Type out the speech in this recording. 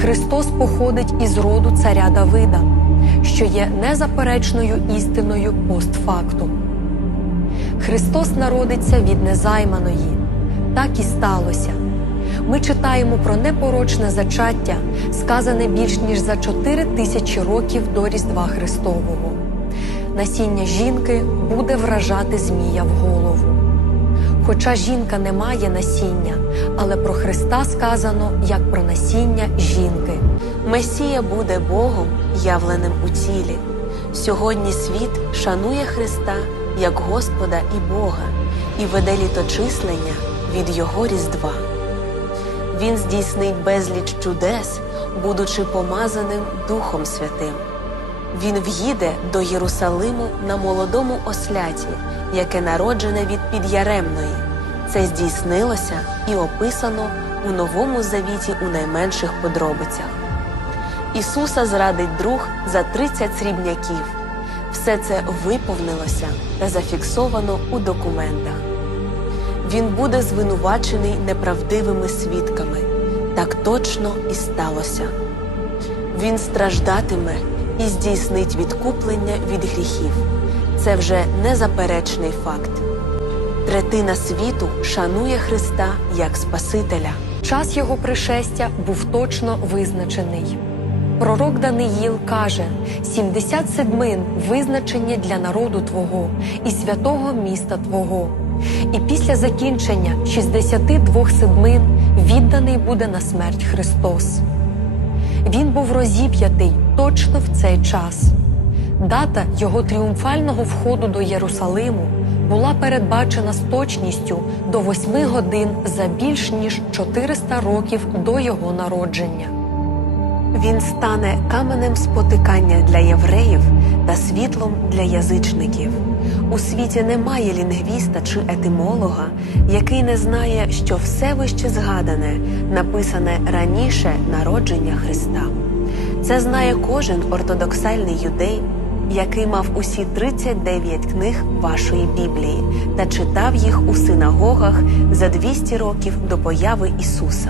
Христос походить із роду царя Давида, що є незаперечною істиною постфактум. Христос народиться від незайманої. Так і сталося. Ми читаємо про непорочне зачаття, сказане більш ніж за чотири тисячі років до Різдва Христового. Насіння жінки буде вражати Змія в голову. Хоча жінка не має насіння, але про Христа сказано як про насіння жінки. Месія буде Богом, явленим у тілі. Сьогодні світ шанує Христа як Господа і Бога і веде літочислення від Його Різдва. Він здійснить безліч чудес, будучи помазаним Духом Святим. Він в'їде до Єрусалиму на молодому осляті, яке народжене від підяремної. Це здійснилося і описано у Новому Завіті у найменших подробицях. Ісуса зрадить друг за 30 срібняків. Все це виповнилося та зафіксовано у документах. Він буде звинувачений неправдивими свідками. Так точно і сталося. Він страждатиме і здійснить відкуплення від гріхів. Це вже незаперечний факт. Третина світу шанує Христа як Спасителя. Час його пришестя був точно визначений. Пророк Даниїл каже: 70 седмин визначені для народу Твого і святого міста Твого. І після закінчення 62 седмин відданий буде на смерть Христос. Він був розіп'ятий точно в цей час. Дата його тріумфального входу до Єрусалиму була передбачена з точністю до восьми годин за більш ніж 400 років до його народження. Він стане каменем спотикання для євреїв та світлом для язичників. У світі немає лінгвіста чи етимолога, який не знає, що все вище згадане написане раніше народження Христа. Це знає кожен ортодоксальний юдей, який мав усі 39 книг вашої Біблії та читав їх у синагогах за 200 років до появи Ісуса.